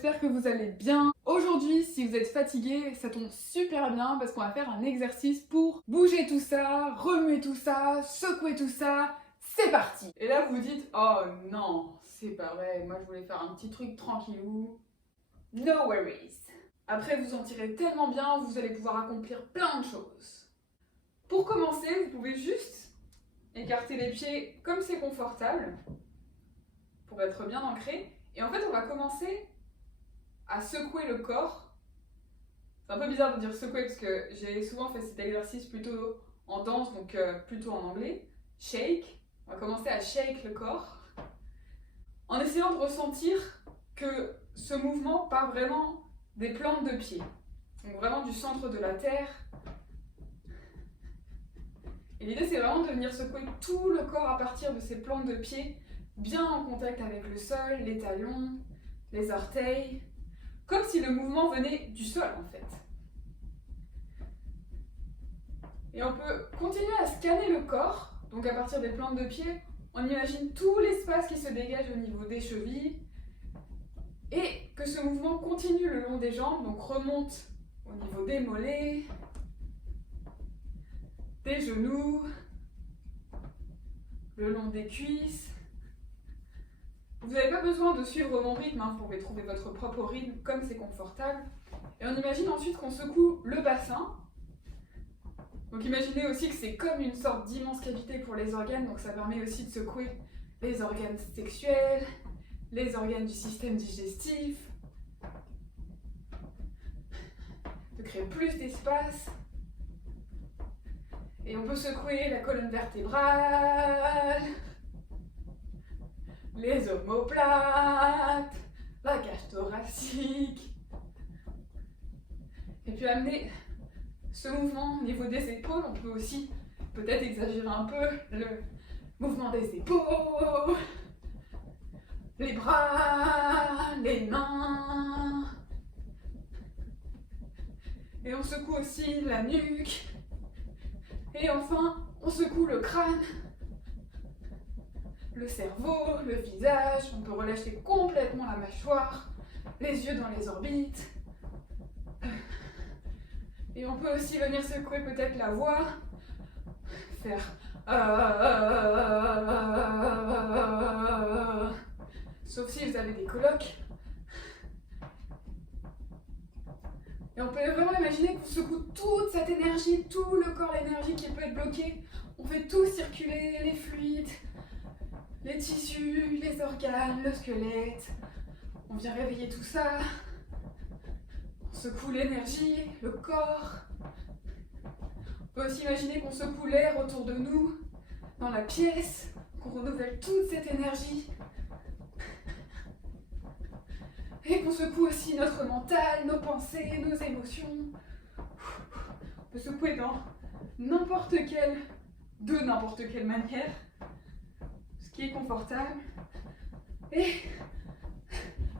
j'espère que vous allez bien. Aujourd'hui, si vous êtes fatigué, ça tombe super bien parce qu'on va faire un exercice pour bouger tout ça, remuer tout ça, secouer tout ça. C'est parti! Et là, vous vous dites, oh non, c'est pas vrai, moi je voulais faire un petit truc tranquillou. No worries. Après, vous en tirez tellement bien, vous allez pouvoir accomplir plein de choses. Pour commencer, vous pouvez juste écarter les pieds comme c'est confortable pour être bien ancré. Et en fait, on va commencer à secouer le corps. C'est un peu bizarre de dire secouer parce que j'ai souvent fait cet exercice plutôt en danse, donc plutôt en anglais. Shake. On va commencer à shake le corps en essayant de ressentir que ce mouvement part vraiment des plantes de pied. Donc vraiment du centre de la terre. Et l'idée, c'est vraiment de venir secouer tout le corps à partir de ces plantes de pied, bien en contact avec le sol, les talons, les orteils, comme si le mouvement venait du sol en fait. Et on peut continuer à scanner le corps, donc à partir des plantes de pied, on imagine tout l'espace qui se dégage au niveau des chevilles, et que ce mouvement continue le long des jambes, donc remonte au niveau des mollets, des genoux, le long des cuisses. Vous n'avez pas besoin de suivre mon rythme, vous pouvez trouver votre propre rythme comme c'est confortable. Et on imagine ensuite qu'on secoue le bassin. Donc imaginez aussi que c'est comme une sorte d'immense cavité pour les organes, donc ça permet aussi de secouer les organes sexuels, les organes du système digestif, de créer plus d'espace. Et on peut secouer la colonne vertébrale, les omoplates, la cage thoracique. Et puis amener ce mouvement au niveau des épaules. On peut aussi peut-être exagérer un peu le mouvement des épaules, les bras, les mains. Et on secoue aussi la nuque. Et enfin, on secoue le crâne, le cerveau, le visage. On peut relâcher complètement la mâchoire, les yeux dans les orbites. Et on peut aussi venir secouer peut-être la voix, faire sauf si vous avez des colocs. Et on peut vraiment imaginer qu'on secoue toute cette énergie, tout le corps, l'énergie qui peut être bloquée. On fait tout circuler, les fluides, les tissus, les organes, le squelette. On vient réveiller tout ça. On secoue l'énergie, le corps. On peut aussi imaginer qu'on secoue l'air autour de nous, dans la pièce, qu'on renouvelle toute cette énergie. Et qu'on secoue aussi notre mental, nos pensées, nos émotions. On peut secouer de n'importe quelle manière, ce qui est confortable. Et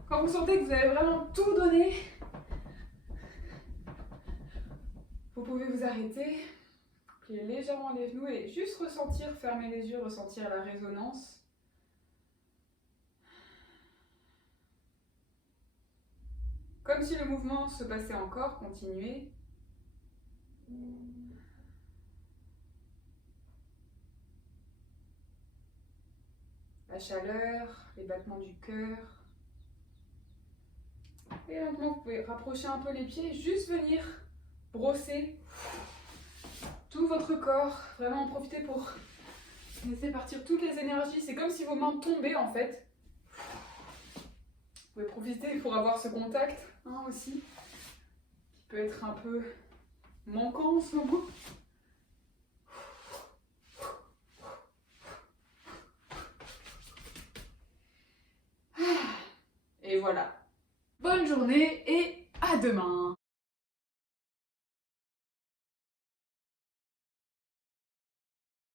quand vous sentez que vous avez vraiment tout donné, vous pouvez vous arrêter, plier légèrement les genoux et juste ressentir, fermer les yeux, ressentir la résonance. Comme si le mouvement se passait encore, continuez. La chaleur, les battements du cœur. Et maintenant, vous pouvez rapprocher un peu les pieds, juste venir brosser tout votre corps. Vraiment en profiter pour laisser partir toutes les énergies. C'est comme si vos mains tombaient en fait. Vous pouvez profiter pour avoir ce contact aussi, qui peut être un peu manquant en ce moment. Et voilà. Bonne journée et à demain!